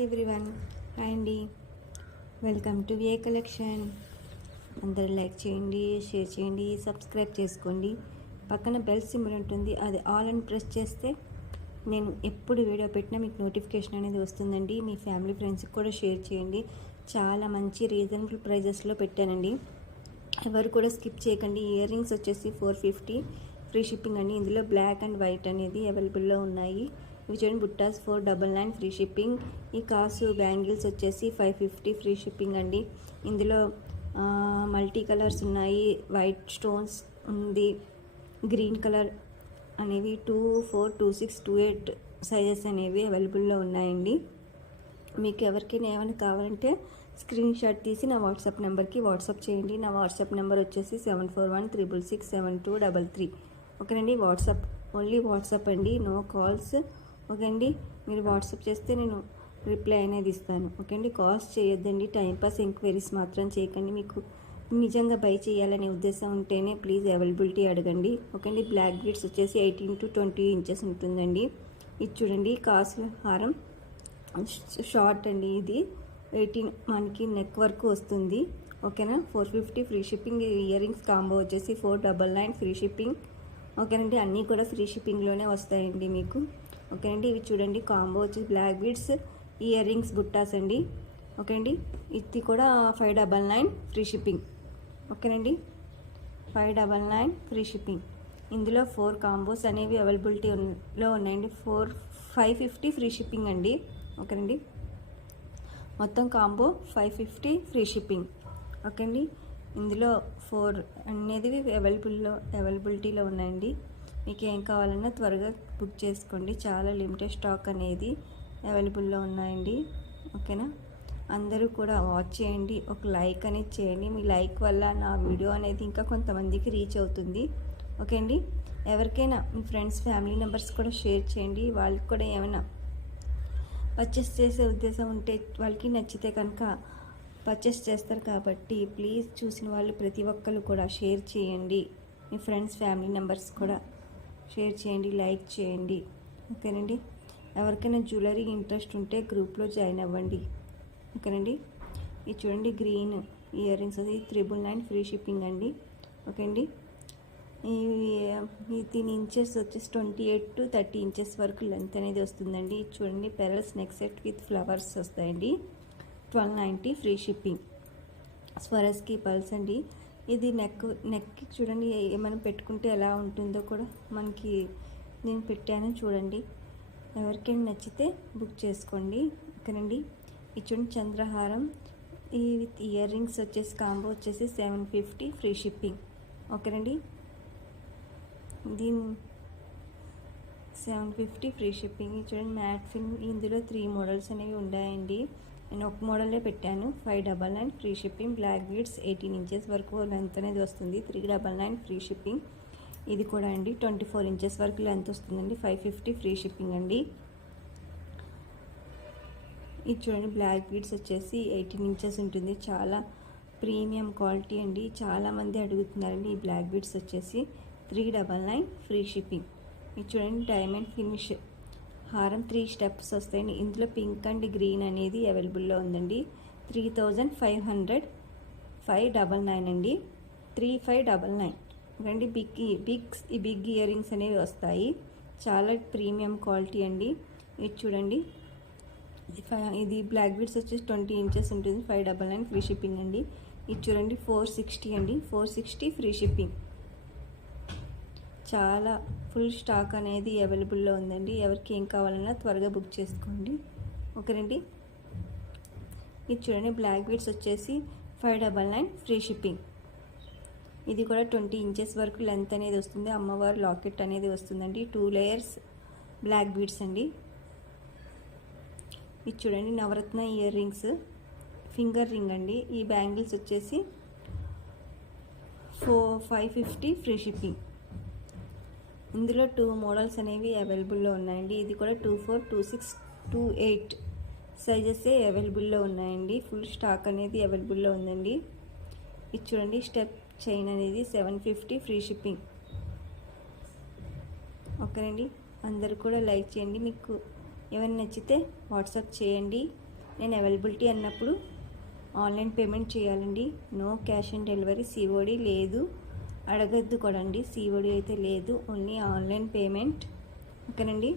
Hi everyone, hi అండి. Welcome to VA collection. అందరూ like చేయండి, షేర్ చేయండి, సబ్స్క్రైబ్ చేసుకోండి. పక్కన బెల్ సింబల్ ఉంటుంది, అది ఆల్ అని ప్రెస్ చేస్తే నేను ఎప్పుడు వీడియో పెట్టినా మీకు నోటిఫికేషన్ అనేది వస్తుందండి. మీ ఫ్యామిలీ ఫ్రెండ్స్కి కూడా షేర్ చేయండి. చాలా మంచి రీజనబుల్ ప్రైజెస్లో పెట్టానండి, ఎవరు కూడా స్కిప్ చేయకండి. ఇయర్ రింగ్స్ వచ్చేసి 450 ఫ్రీ షిప్పింగ్ అండి. ఇందులో బ్లాక్ అండ్ వైట్ అనేది అవైలబుల్లో ఉన్నాయి. ఇవి చూడండి, బుట్టాస్ 499 ఫ్రీ షిప్పింగ్. ఈ కాసు బ్యాంగిల్స్ వచ్చేసి 550 ఫ్రీ షిప్పింగ్ అండి. ఇందులో మల్టీ కలర్స్ ఉన్నాయి, వైట్ స్టోన్స్ ఉంది, గ్రీన్ కలర్ అనేవి 2, 4, 2, 6, 2, 8 సైజెస్ అనేవి అవైలబుల్లో ఉన్నాయండి. మీకు ఎవరికైనా ఏమైనా కావాలంటే స్క్రీన్ షాట్ తీసి నా వాట్సాప్ నెంబర్కి వాట్సాప్ చేయండి. నా వాట్సాప్ నెంబర్ వచ్చేసి 7416667233. ఓకేనండి. వాట్సాప్, ఓన్లీ వాట్సాప్ అండి, నో కాల్స్. ఓకే అండి. మీరు వాట్సాప్ చేస్తే నేను రిప్లై అనేది ఇస్తాను. ఓకే అండి. కాల్స్ చేయొద్దండి, టైంపాస్ ఎంక్వైరీస్ మాత్రం చేయకండి. మీకు నిజంగా బై చేయాలనే ఉద్దేశం ఉంటేనే ప్లీజ్ అవైలబిలిటీ అడగండి. ఓకే అండి. బ్లాక్ బీడ్స్ వచ్చేసి 18 to 20 ఇంచెస్ ఉంటుందండి. ఇది చూడండి, కాసు హారం షార్ట్ అండి. ఇది 18 మనకి నెక్ వరకు వస్తుంది. ఓకేనా. 450 free shipping. Ear rings combo వచ్చేసి 499 ఫ్రీ షిప్పింగ్. ఓకేనండి. అన్నీ కూడా ఫ్రీ షిప్పింగ్లోనే వస్తాయండి మీకు. ఓకేనండి. ఇవి చూడండి, కాంబో వచ్చి బ్లాక్ బీడ్స్, ఇయర్ రింగ్స్, బుట్టాస్ అండి. ఓకే అండి. ఇది కూడా 599 ఫ్రీ షిప్పింగ్. ఓకేనండి. 599 ఫ్రీ షిప్పింగ్. ఇందులో 4 కాంబోస్ అనేవి అవైలబిలిటీలో ఉన్నాయండి. 550 ఫ్రీ షిప్పింగ్ అండి. ఓకేనండి. మొత్తం కాంబో 550 ఫ్రీ షిప్పింగ్. ఓకే అండి. ఇందులో 4 అనేది అవైలబిలిటీలో ఉన్నాయండి. మీకు ఏం కావాలన్నా త్వరగా బుక్ చేసుకోండి. చాలా లిమిటెడ్ స్టాక్ అనేది అవైలబుల్లో ఉన్నాయండి. ఓకేనా. అందరూ కూడా వాచ్ చేయండి, ఒక లైక్ అనేది చేయండి. మీ లైక్ వల్ల నా వీడియో అనేది ఇంకా కొంతమందికి రీచ్ అవుతుంది. ఓకే అండి. ఎవరికైనా మీ ఫ్రెండ్స్, ఫ్యామిలీ మెంబర్స్ కూడా షేర్ చేయండి. వాళ్ళకి కూడా ఏమైనా పర్చేస్ చేసే ఉద్దేశం ఉంటే, వాళ్ళకి నచ్చితే కనుక పర్చేస్ చేస్తారు. కాబట్టి ప్లీజ్ చూసిన వాళ్ళు ప్రతి ఒక్కరు కూడా షేర్ చేయండి. మీ ఫ్రెండ్స్, ఫ్యామిలీ మెంబర్స్ కూడా షేర్ చేయండి, లైక్ చేయండి. ఓకేనండి. ఎవరికైనా జ్యువెలరీ ఇంట్రెస్ట్ ఉంటే గ్రూప్లో జాయిన్ అవ్వండి. ఓకేనండి. ఇది చూడండి, గ్రీన్ ఇయర్ రింగ్స్ అది 399 ఫ్రీ షిప్పింగ్ అండి. ఓకే అండి. దీని ఇంచెస్ వచ్చేసి 28 to 30 ఇంచెస్ వరకు లెంత్ అనేది వస్తుందండి. ఇది చూడండి, pearls neck set with flowers వస్తాయండి. 1290 ఫ్రీ షిప్పింగ్. స్వరస్కి పల్స్ అండి. ఇది నెక్కి చూడండి, ఏమైనా పెట్టుకుంటే ఎలా ఉంటుందో కూడా మనకి నేను పెట్టాను చూడండి. ఎవరికైనా నచ్చితే బుక్ చేసుకోండి. ఓకేనండి. ఇది చూడండి, చంద్రహారం ఈ విత్ ఇయర్ రింగ్స్ వచ్చేసి కాంబో వచ్చేసి 750 ఫ్రీ షిప్పింగ్. ఓకేనండి. దీని 750 ఫ్రీ షిప్పింగ్. చూడండి, మ్యాట్ ఫిన్. ఇందులో 3 మోడల్స్ అనేవి ఉన్నాయండి. నేను ఒక మోడల్లో పెట్టాను. 599 free shipping. Black beads 18 inches వరకు లెంత్ అనేది వస్తుంది. 399 ఫ్రీ షిప్పింగ్. ఇది కూడా అండి 24 ఇంచెస్ వరకు లెంత్ వస్తుందండి. 550 ఫ్రీ షిప్పింగ్ అండి. ఇది చూడండి, బ్లాక్ బీడ్స్ వచ్చేసి 18 ఇంచెస్ ఉంటుంది. చాలా ప్రీమియం క్వాలిటీ అండి. చాలామంది అడుగుతున్నారండి. ఈ బ్లాక్ బీడ్స్ వచ్చేసి 399 ఫ్రీ షిప్పింగ్. ఇది చూడండి, డైమండ్ ఫినిష్ హారం 3 స్టెప్స్ వస్తాయండి. ఇందులో పింక్ అండ్ గ్రీన్ అనేది అవైలబుల్లో ఉందండి. 3500 599 అండి. 3599 రండి. బిగ్ ఇయర్ రింగ్స్ అనేవి వస్తాయి. చాలా ప్రీమియం క్వాలిటీ అండి. ఇది చూడండి, ఇది బ్లాక్ బీడ్స్ వచ్చేసి 20 ఇంచెస్ ఉంటుంది. 599 ఫ్రీ షిప్పింగ్ అండి. ఇది చూడండి, 460 అండి. 460 ఫ్రీ షిప్పింగ్. చాలా ఫుల్ స్టాక్ అనేది అవైలబుల్లో ఉందండి. ఎవరికి ఏం కావాలన్నా త్వరగా బుక్ చేసుకోండి. ఓకేనండి. ఇది చూడండి, బ్లాక్ బీడ్స్ వచ్చేసి 599 ఫ్రీ షిప్పింగ్. ఇది కూడా 20 ఇంచెస్ వరకు లెంత్ అనేది వస్తుంది. అమ్మవారి లాకెట్ అనేది వస్తుందండి. 2 లేయర్స్ బ్లాక్ బీడ్స్ అండి. ఇది చూడండి, నవరత్న ఇయర్ రింగ్స్, ఫింగర్ రింగ్ అండి. ఈ బ్యాంగిల్స్ వచ్చేసి 550 ఫ్రీ షిప్పింగ్. ఇందులో 2 మోడల్స్ అనేవి అవైలబుల్లో ఉన్నాయండి. ఇది కూడా 24, 26, 28 సైజెస్ అవైలబుల్లో ఉన్నాయండి. ఫుల్ స్టాక్ అనేది అవైలబుల్లో ఉందండి. ఇది చూడండి, స్టెప్ చైన్ అనేది 750 ఫ్రీ షిప్పింగ్. ఓకేనండి. అందరూ కూడా లైక్ చేయండి. మీకు ఏమైనా నచ్చితే వాట్సాప్ చేయండి. నేను అవైలబిలిటీ అన్నప్పుడు ఆన్లైన్ పేమెంట్ చేయాలండి. No cash on delivery, COD లేదు, అడగద్దు కూడా అండి. సిఓడి అయితే లేదు, ఓన్లీ ఆన్లైన్ పేమెంట్. ఓకేనండి.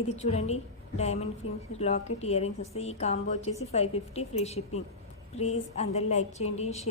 ఇది చూడండి, diamond finish locket ear rings వస్తాయి. ఈ కాంబో వచ్చేసి 550 ఫ్రీ షిప్పింగ్. ప్లీజ్ అందరు లైక్ చేయండి, షేర్